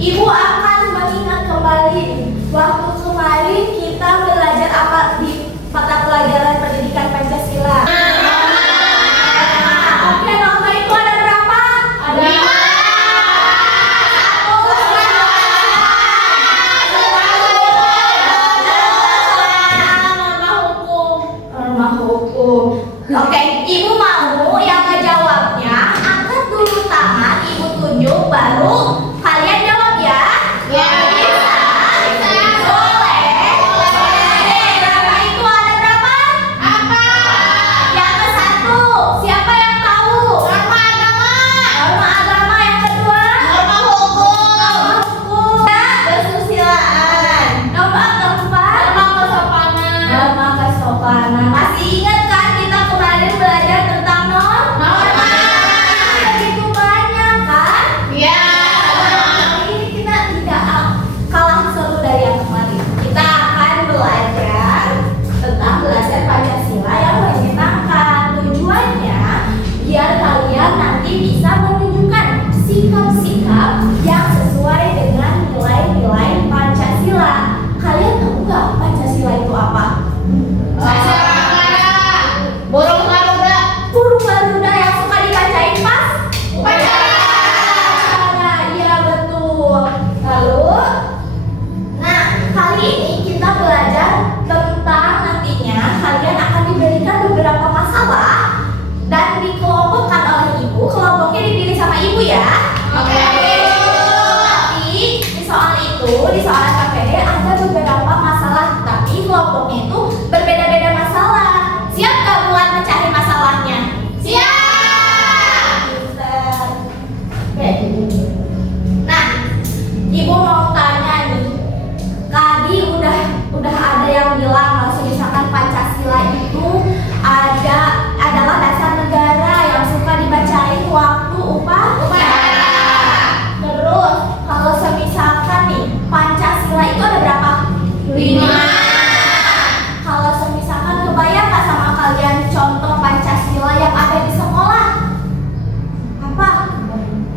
Ibu akan mengingat kembali waktu kemarin kita belajar apa di mata pelajaran pendidikan Pancasila. Oke, norma itu ada berapa? Ada 5. Norma hukum. Oke, ibu mau yang ngejawabnya angkat dulu tangan, ibu tunjuk baru kalian jawab ya. Ya. Bisa? Boleh. Norma itu ada berapa? Apa? Yang ke satu, siapa yang tahu? Norma agama. Norma agama. Yang kedua? Norma hukum. Norma hukum. Kesusilaan. Norma keempat? Norma kesopanan. Norma kesopanan. Masih ingat kan kita kemarin belajar tentang norma? Begitu banyak kan? Ya. Ini kita tidak kalah seru dari yang kemarin. Kita akan belajar tentang belajar Pancasila yang menyenangkan. Tujuannya biar kalian nanti bisa menunjukkan sikap-sikap yang sesuai dengan nilai-nilai Pancasila. Kalian tahu nggak Pancasila itu apa? Burung Garuda. Burung Garuda yang suka dibacain pas Upacara. Iya betul. Lalu, nah kali ini kita belajar tentang nantinya kalian akan diberikan beberapa masalah dan dikelompokkan oleh ibu. Kelompoknya dipilih sama ibu ya. Oke. Nanti di soal itu, di soal KPD ada beberapa masalah, tapi kelompoknya itu berbeda-beda masalah. Siap gak buat mencari masalahnya? Siap. Pinter. Oke. Nah, ibu mau tanya nih. Tadi udah ada yang bilang kalau misalkan Pancasila itu adalah dasar negara yang suka dibacain waktu upacara. Terus kalau semisalkan nih Pancasila itu ada berapa? 5. Kalau semisalkan kebayang nggak sama kalian contoh Pancasila yang ada di sekolah? Apa?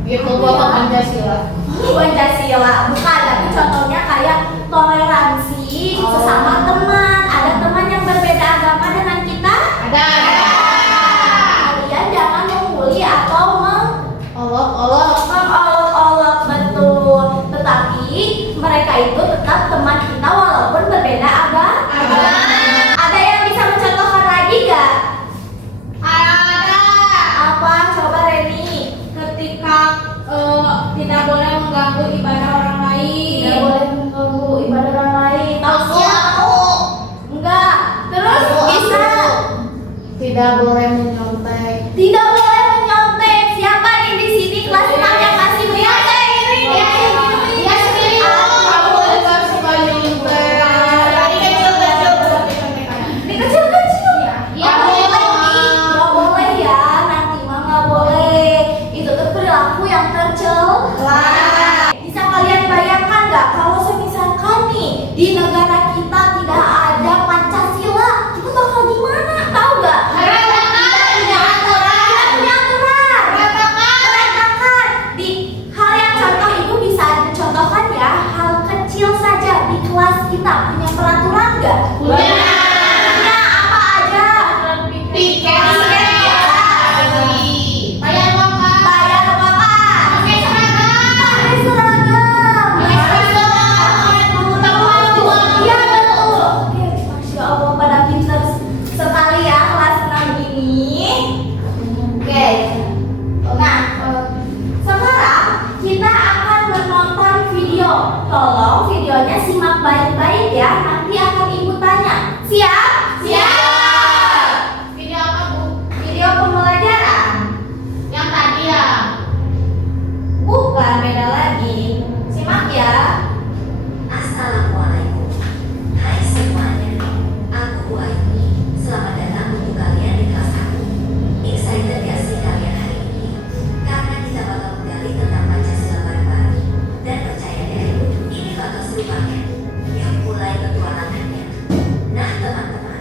Itu foto Pancasila. Pancasila bukan, tapi contohnya kayak toleransi sesama teman. Ada teman yang berbeda agama dengan kita. Ada. Kalian jangan membuli atau Olok-olok. mengolok-olok, betul. Tetapi mereka itu tetap teman kita walaupun berbeda agama. Ada yang bisa mencontohkan lagi gak? Ada. Apa? Coba Reni. Ketika tidak boleh mengganggu ibadah orang lain. Tidak boleh mengganggu ibadah orang lain. Aku. Enggak. Terus bisa. Tidak boleh menyontek. Tidak boleh menyontek. Siapa nih di sini kelas 6 yang masih menyontek? Dia sendiri. Aku juga suka nyontek. Dari kecil-kecil. Di kecil-kecil. Iya, Nggak boleh boleh. nih. Nggak boleh ya. Nanti mah nggak boleh. Itu tuh perilaku yang tercela. Bisa kalian bayangkan nggak kalau semisalkan nih di negara kita tidak ada Pancasila, kita bakal gimana? Tahu nggak? Tidak punya aturan. Tidak punya aturan. Berantakan. Di hal yang contoh ibu bisa contohkan ya, hal kecil saja di kelas kita punya peraturan nggak? Punya. Punya apa aja? Tiket. Bayar makan. Bayar makan. Pakai seragam. Pakai seragam. Pakai seragam. Uang. Iya betul. Oke, Masya Allah pada pinter sekali ya kelas 6 ini. Oke. Nah, sekarang kita akan menonton video. Tolong videonya simak baik-baik ya. Nanti akan ibu tanya. Siap? Siap. Video apa, Bu? Video pembelajaran. Yang tadi ya. Bukan, beda lagi. Simak ya. Assalamualaikum. Hai semuanya. Aku Bu Aini. Selamat datang untuk kalian di kelas aku. Excited gak sih kalian hari ini? Karena kita bakal menggali tentang Pancasila bareng-bareng. Dan percaya deh, ini bakal seru banget. Yuk mulai petualangannya. Nah teman-teman,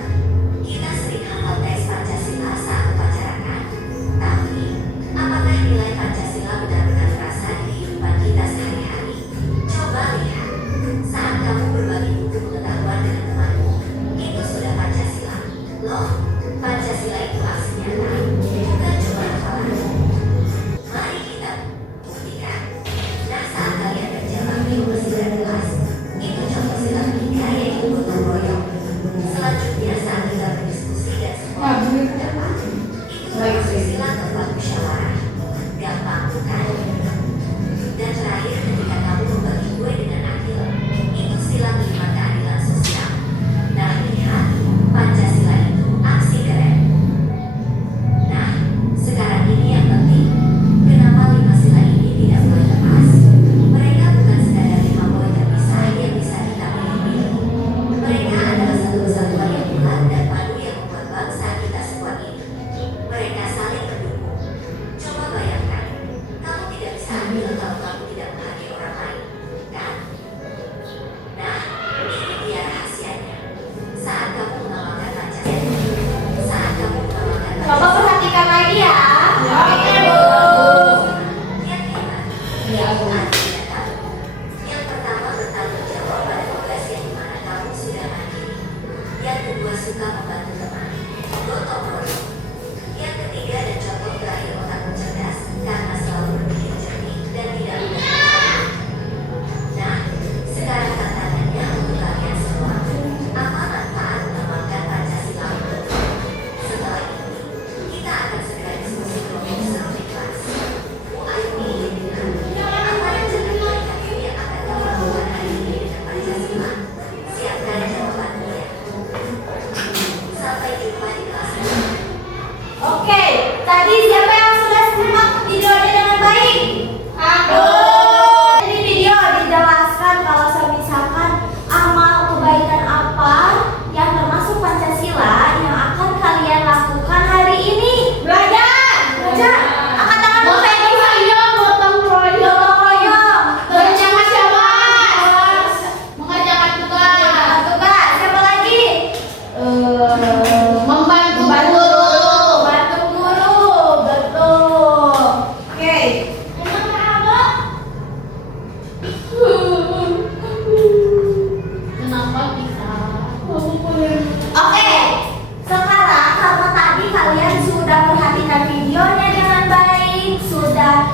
suka membantu teman. Gotong royong. Yang ketiga dan contoh terakhir otakmu cerdas karena selalu berpikir jernih dan tidak mudah terjadi. Nah, sekarang tantangannya untuk kalian semua. Apa manfaat mengamalkan Pancasila untukmu? Setelah ini, kita akan segera diskusi kelompok seru di kelas. Bu Aini, apa yang jadi mereka yang akan kamu lakukan hari ini dengan Pancasila? Siapkan jawabannya. Sampai jumpa di kelas. Oke, tadi siapa yang sudah simak videonya dengan baik? Aku. Di video dijelaskan kalau misalkan amal kebaikan apa yang termasuk Pancasila yang akan kalian lakukan hari ini. Belajar. Belajar. Angkat tangan Bu Feni. Gotong royong. Gotong royong. Kerja masyarakat. Mengerjakan tugas. Tugas. Siapa lagi? Membantu guru. Bantu guru. Betul. Oke. Kenapa bisa? Oke, sekarang karena tadi kalian sudah perhatikan videonya dengan baik, sudah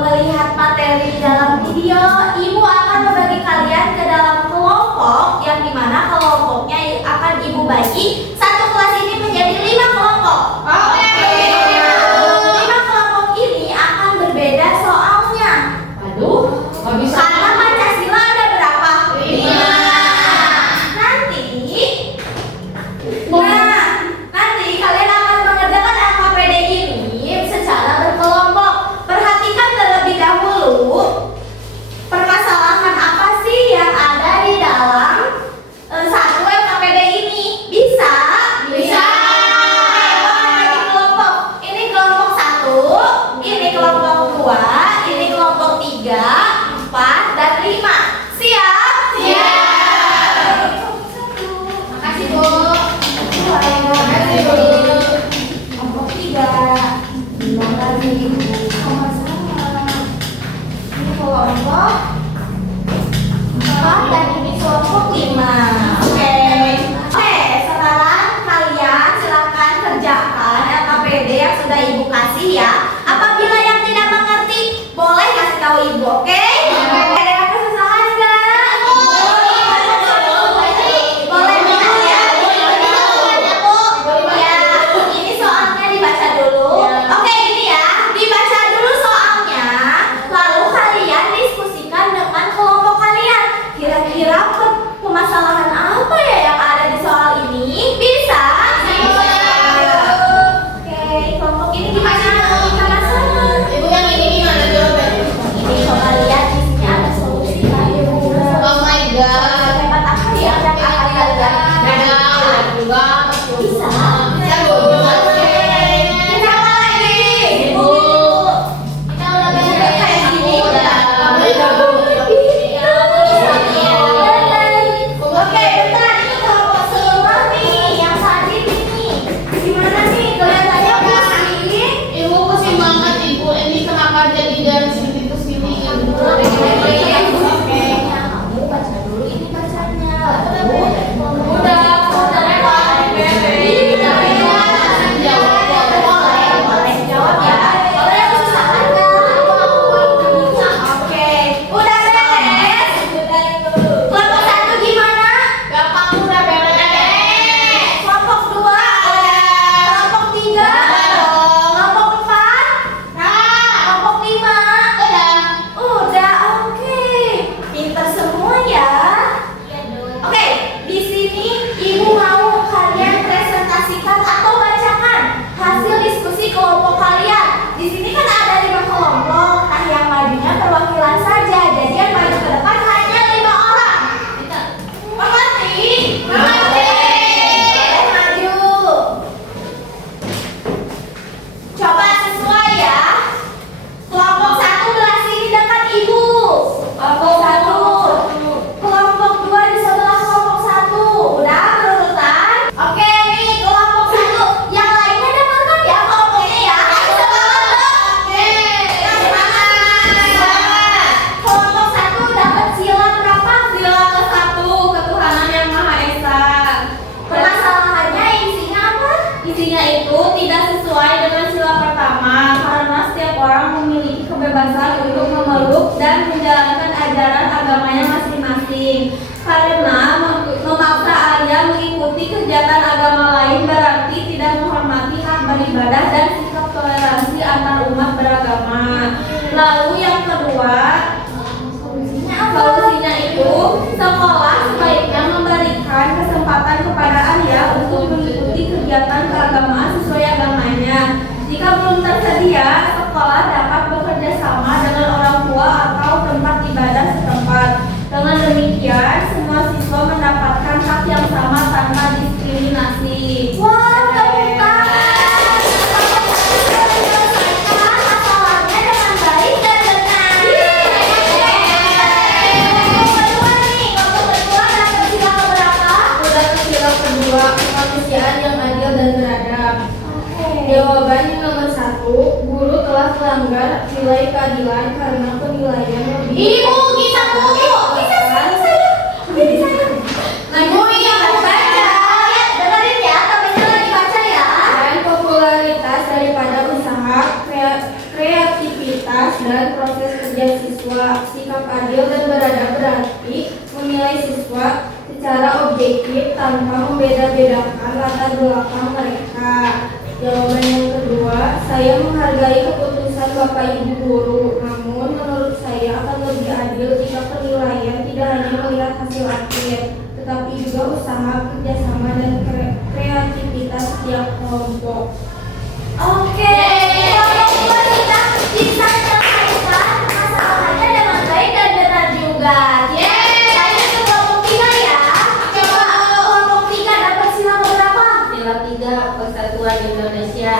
melihat materi di dalam video, Ibu akan membagi kalian ke dalam kelompok yang dimana kelompoknya akan Ibu bagi satu kelas ini menjadi 5 kelompok. Oke. 5 kelompok ini akan berbeda soalnya. Aduh, nggak bisa. Karena Pancasila ada berapa? 5. Nanti kalian akan mengerjakan LKPD ini secara berkelompok. Perhatikan terlebih dahulu permasalahan apa sih yang ada di dalam satu LKPD ini. Bisa? Bisa. Oke, bagi kelompok. Ini kelompok 1, ini kelompok 2, ini kelompok 3, 4, dan 5. Siap? Siap. Makasih, Bu. Makasih, Bu. Kelompok 3. Terima kasih Ibu. Sama-sama. Ini kelompok 4 dan ini kelompok 5. Oke. Oke, sekarang kalian silakan kerjakan LKPD yang sudah Ibu kasih ya. Apabila yang tidak mengerti, boleh kasih tahu Ibu, oke? Ada yang kesusahan enggak? Boleh minta ya? Ya, ini soalnya dibaca dulu. Oke, gini ya, dibaca dulu soalnya. Lalu kalian diskusikan dengan kelompok kalian. Kira-kira menjalankan ajaran agamanya masing-masing. Karena memaksa ayah mengikuti kegiatan agama lain berarti tidak menghormati hak beribadah dan sikap toleransi antar umat beragama. Lalu yang kedua, solusinya itu sekolah sebaiknya memberikan kesempatan kepada ayah untuk mengikuti kegiatan keagamaan sesuai agamanya. Jika belum tersedia, sekolah dapat bekerja sama dengan orang tua atau tempat ibadah setempat. Dengan demikian, semua siswa mendapatkan hak yang sama tanpa diskriminasi. Wah, tepuk tangan. Menyelesaikan masalahnya dengan baik dan benar. Kelompok kedua dapat sila keberapa? Udah ke sila kedua, kemanusiaan yang adil dan beradab. Oke. Jawabannya nomor 1, guru telah melanggar nilai keadilan karena penilaian lebih. Ibu, bisa Ibu yang membaca. Dengerin ya, tapi lagi baca ya. Dan popularitas daripada usaha, kreativitas dan proses kerja siswa. Sikap adil dan beradab berarti menilai siswa secara objektif tanpa membeda-bedakan latar belakang mereka. Jawaban yang kedua, saya menghargai keputusan Bapak Ibu guru, namun menurut saya akan lebih adil jika penilaian tidak hanya melihat hasil akhir, tetapi juga usaha, kerjasama, dan kreativitas setiap kelompok. Oke, kelompok dua kita bisa selesaikan masalahnya dengan baik dan benar juga. Lanjut ke kelompok tiga ya. Coba kelompok tiga dapat sila berapa? Sila 3, Persatuan Indonesia.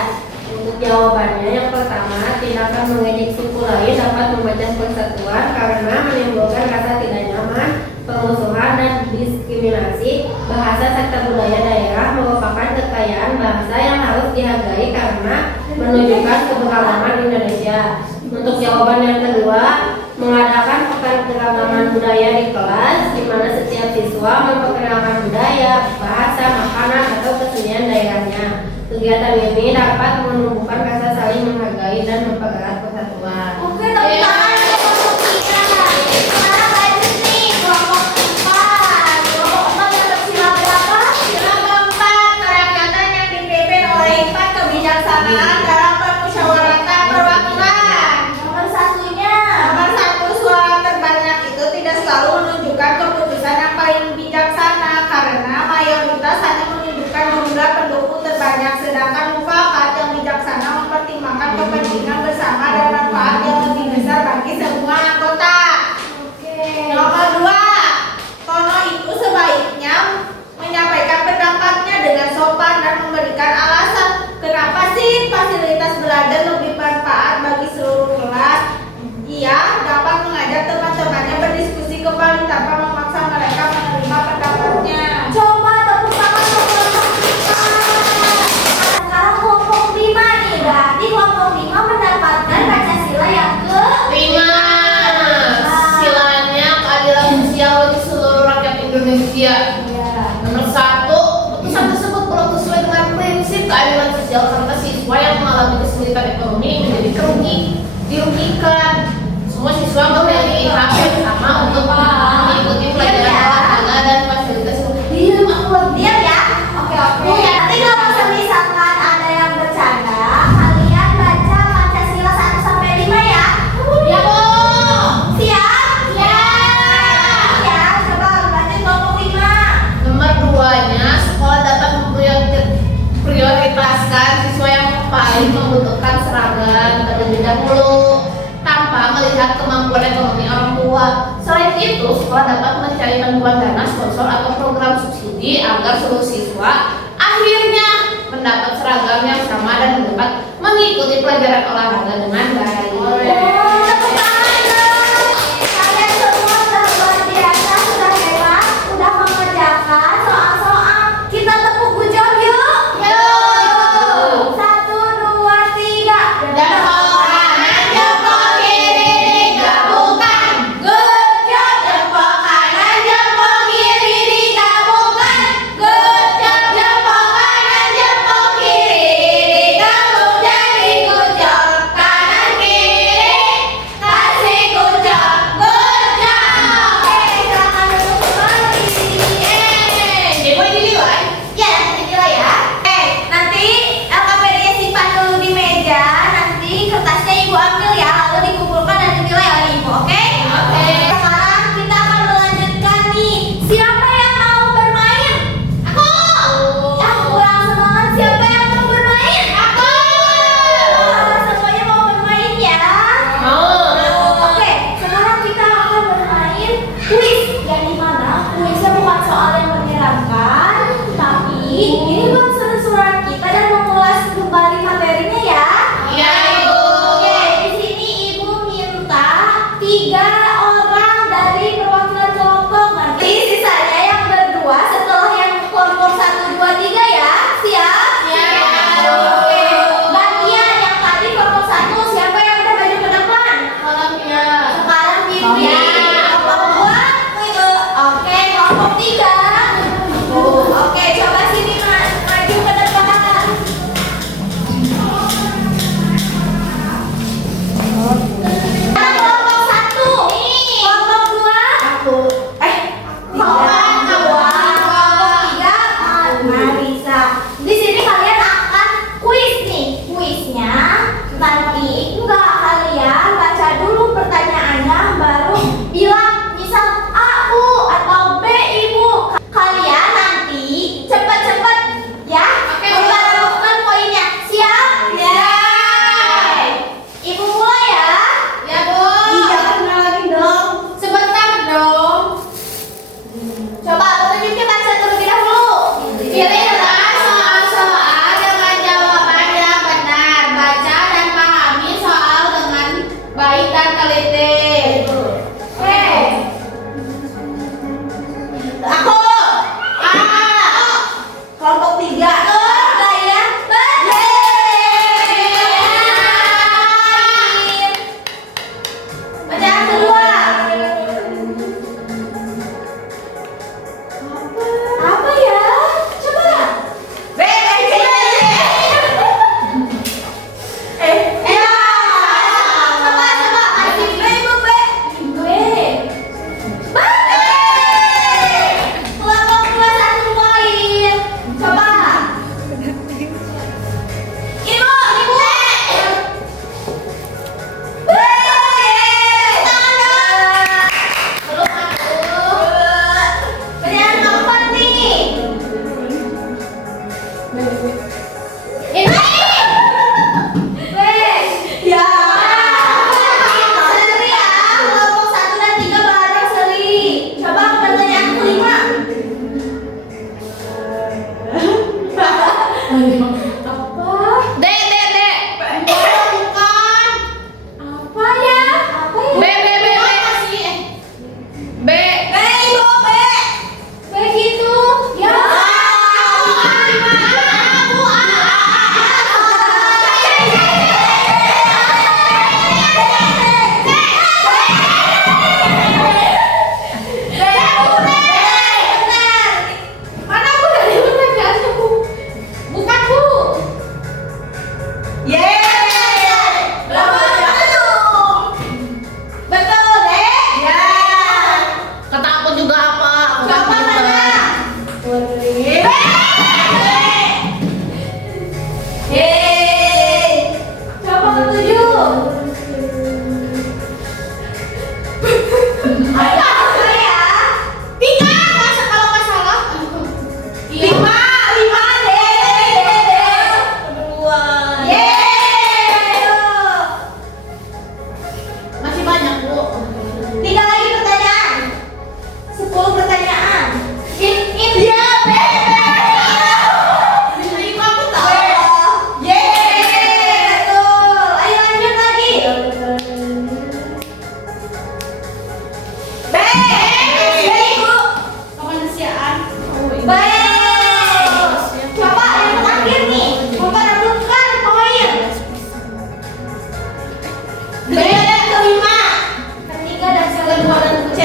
Untuk jawabannya, yang pertama, tindakan mengejek suku lain dapat memecah persatuan karena menimbulkan rasa tidak nyaman, permusuhan, dan diskriminasi. Bahasa serta budaya daerah merupakan kekayaan bangsa yang harus dihargai karena menunjukkan keberagaman Indonesia. Untuk jawaban yang kedua, mengadakan pekan keragaman budaya di kelas, di mana setiap siswa memperkenalkan budaya, bahasa, makanan, atau kesenian daerahnya. Kegiatan ini dapat menumbuhkan rasa saling menghargai dan mempererat persatuan. Oke, tepuk tangan untuk kelompok tiga. Sekarang lanjut nih kelompok empat. Kelompok empat dapat sila berapa? Sila keempat, kerakyatan yang dipimpin oleh hikmat kebijaksanaan dalam permusyawaratan perwakilan. Nomor satunya. Nomor 1, suara terbanyak itu tidak selalu menunjukkan keputusan yang paling bijaksana karena mayoritas hanya menunjukkan jumlah pendukung terbanyak, sedangkan mufakat yang bijaksana mempertimbangkan kepentingan bersama dan manfaat yang lebih besar bagi semua anggota. Oke. Nomor 2, tono itu sebaiknya menyampaikan pendapatnya dengan sopan dan memberikan alasan kenapa sih fasilitas belajar lebih bermanfaat bagi seluruh kelas. Ia dapat mengajak teman-temannya berdiskusi kembali tanpa memaksa mereka menerima pendapatnya. Coba tepuk tangan untuk kelompok lima. Sekarang kelompok lima nih, berarti kelompok lima mendapatkan Pancasila yang ke 5. Silanya keadilan sosial bagi seluruh rakyat Indonesia. Nomor 1, keputusan tersebut belum sesuai dengan prinsip keadilan sosial karena siswa yang mengalami kesulitan ekonomi menjadi dirugikan. Semua siswa memiliki hak yang sama untuk mengikuti pelajaran olahraga dan fasilitas. diam ya. Oke. Nanti kalau misalkan ada yang bercanda, kalian baca Pancasila 1 sampai 5 ya. Ya, Bu. Siap? Ya. Coba lanjut kelompok 5. Nomor 2-nya, sekolah dapat memprioritaskan siswa yang paling membutuhkan seragam terlebih dahulu tanpa melihat kemampuan ekonomi orang tua. Selain itu, sekolah dapat mencari bantuan dana, sponsor, atau program subsidi agar seluruh siswa akhirnya mendapat seragam yang sama dan dapat mengikuti pelajaran olahraga dengan baik. Tepuk tangan dong. Kalian semua sudah luar biasa, sudah hebat, sudah mengerjakan soal-soal. Kita tepuk gujol yuk. Yuk. 1, 2, 3. Jempol kanan, jempol kiri digabungkan. Good job. Jempol kanan, jempol kiri digabungkan. Good job, jempol kanan, jempol kiri digabung jadi good job. Kanan kiri, kuis yang dimana kuisnya bukan soal yang menyeramkan, tapi ini buat seru-seruan kita dan mengulas kembali materinya ya. Iya, Ibu. Oke, di sini Ibu minta 3 orang dari perwakilan kelompok. Nanti sisanya yang berdua setelah yang kelompok 1, 2, 3 ya. Siap? Siap. Oke. Gantian yang tadi kelompok 1 siapa yang udah maju ke depan? Malam ya. Sekarang Bibi. Kelompok 2. Oke, kelompok 3. Oke, coba sini maju ke depan. Kelompok 1. Kelompok 2. Kelompok 2. Kelompok 3. Marisa. Di sini kalian akan kuis nih. Kuisnya nanti enggak kalian baca dulu pertanyaannya baru bilang misal A U atau B Ibu. Kalian nanti cepat-cepat ya. Oke. Melakukan poinnya. Siap? Siap. Ibu mulai ya. Ya, Bu. Kenalin dong. Sebentar dong. Coba petunjuknya baca terlebih dahulu. Pilihlah soal-soal dengan jawaban yang benar. Baca dan pahami soal dengan baik dan teliti. Oke. Aku. Kelompok 3. Enggak ya? Betul. Bacaan kedua. Apa ya? Coba. B. Ya. Coba. Kasih B, Ibu, B. B. Kelompok 2 1 poin. Coba. Ibu. B. Belum aku. Pilihan keempat nih. Ini. B. Ya. Seri ya. Kelompok 1 dan 3 bareng seri. Coba pertanyaan kelima. Apa? D. Bukan. Apa ya? B. B. Ibu, B. Begitu. Ya. Mana Bu dari pertanyaannya, Bu? Bukan, Bu. Betul, deh. Ya. Kata aku juga apa? Aku kan Coba pinter. mana? Yeay. Coba ketujuh. Ayo, apa ya? 3 masa kalau nggak salah. Lima, deh. Kedua. Yeay. Masih banyak, Bu. 3 lagi pertanyaan. 10 pertanyaan. Ini ya, Lima aku tahu. Yeay, betul. Ayo lanjut lagi. B. Ibu. Kemanusiaan. Baik. Coba yang terakhir nih, memperebutkan poin. Yang kelima, ketiga dan kedua dan C.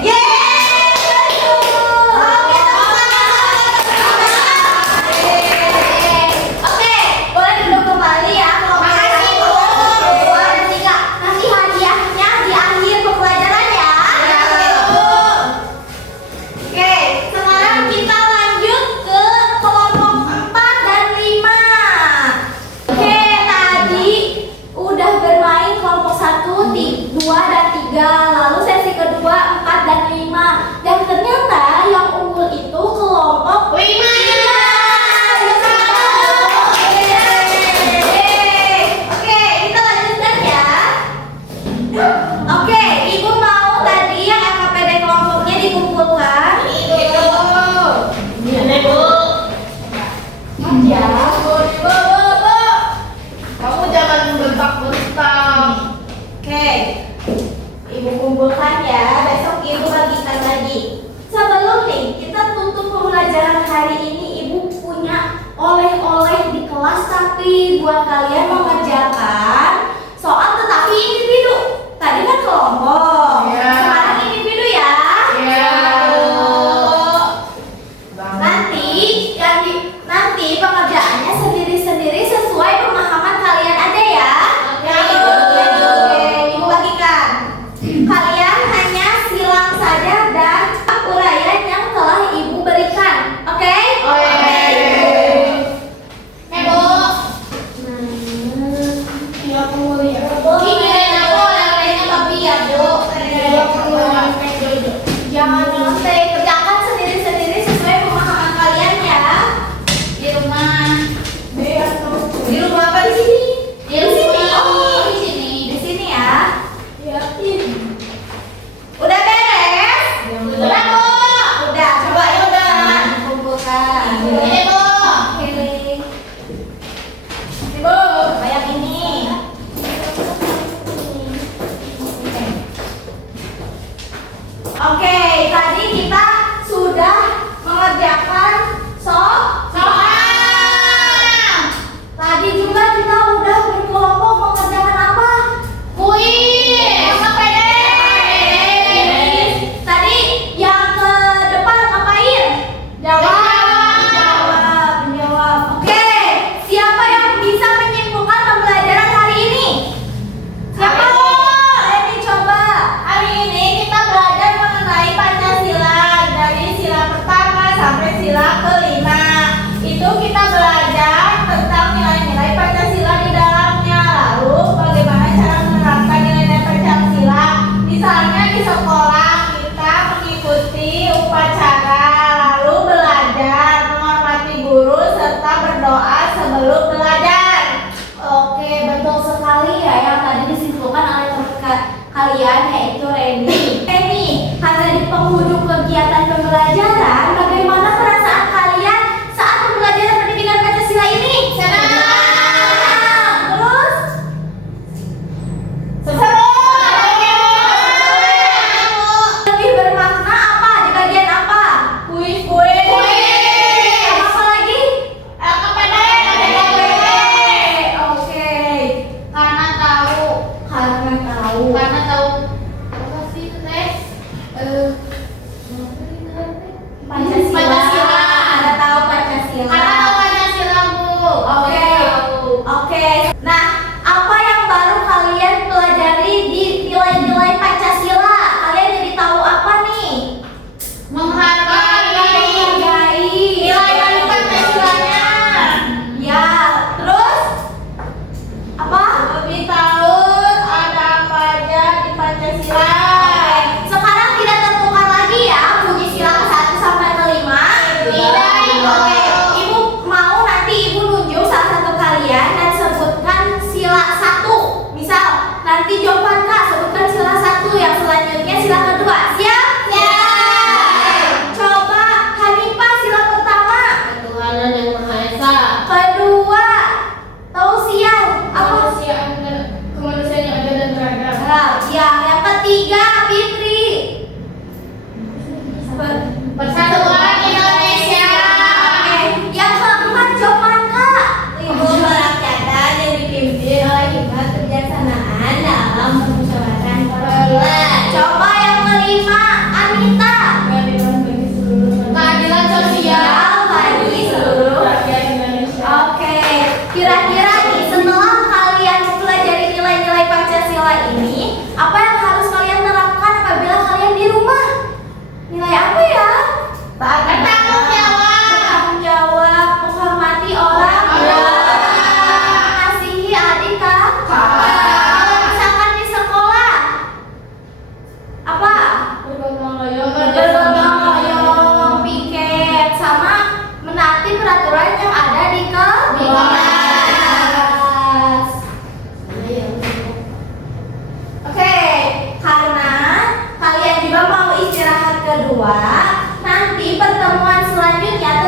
Yeay, betul. Oke, oke, boleh duduk kembali ya. Makasih Bu. Kedua dan tiga. Nanti hadiahnya di akhir pembelajaran ya. Oke, sekarang kita lanjut ke kelompok 4 dan 5. Oke, tadi udah bermain kelompok 1, 2 dan 3. Lalu sesi kedua 4 dan Oke, tadi kita sudah mengerjakan soal. Tadi juga kita udah berkelompok mengerjakan apa? Kuis. Tadi yang ke depan ngapain? Menjawab. Oke, siapa yang bisa menyimpulkan pembelajaran hari ini? Siapa? Ini coba. Hari ini kita belajar mengenai Pancasila dari sila pertama sampai sila kelima. Itu kita belajar tentang nilai-nilai Pancasila di dalamnya. Lalu bagaimana cara menerapkan nilai-nilai Pancasila? Misalnya di sekolah kita mengikuti upacara, lalu belajar, menghormati guru serta berdoa sebelum belajar. Oke, betul sekali ya yang tadi disimpulkan oleh teman kalian yaitu Reni, karena di penghujung kegiatan pembelajaran, bagaimana perasaan kalian saat pembelajaran pendidikan Pancasila ini? Senang. Terus? Seru. Lebih bermakna apa di bagian apa? Kuis. Apa lagi? KPD. Oke. Karena tahu. Karena tahu. Apa sih teh? Pancasila. Anda tahu Pancasila. Karena tahu Pancasila, Bu. Oke. Nah, apa yang baru kalian pelajari di nilai-nilai Pancasila? Kalian jadi tahu apa nih? Menghargai Nilai-nilai Pancasilanya. Ya, terus apa? lebih tahu ada apa aja di Pancasila. Sekarang tidak tertukar lagi ya bunyi sila ke-1 sampai ke-5. Tidak, Ibu. Oke, Ibu mau nanti Ibu nunjuk salah satu kalian dan sebutkan sila 1. Misal nanti jawaban Kak sebutkan sila 1, yang selanjutnya sila kedua. Siap? Coba Hanifah sila pertama. Ketuhanan yang Maha Esa. Kedua Tausiah apa? Kemanusiaan yang adil dan beradab. Nah, yang ketiga Fitri. Persatuan Indonesia. Oke, yang keempat jawaban Kak. Ibu merakyatan yang dipimpin oleh hikmat kebijaksanaan dalam permusyawaratan para Coba yang kelima Anita. keadilan bagi seluruh Keadilan sosial bagi seluruh. rakyat Indonesia. Oke, kira-kira nih setelah kalian mempelajari nilai-nilai Pancasila ini, apa yang harus kalian terapkan apabila kalian di rumah? Nilai apa ya? Bertanggung jawab. Bertanggung jawab, menghormati orang tua, mengasihi adik kakak. Kalau misalkan di sekolah, apa? Bergotong royong, Bergotong royong, piket, sama menaati peraturan yang ada di kelas. Oke, karena kalian juga mau istirahat kedua, nanti pertemuan selanjutnya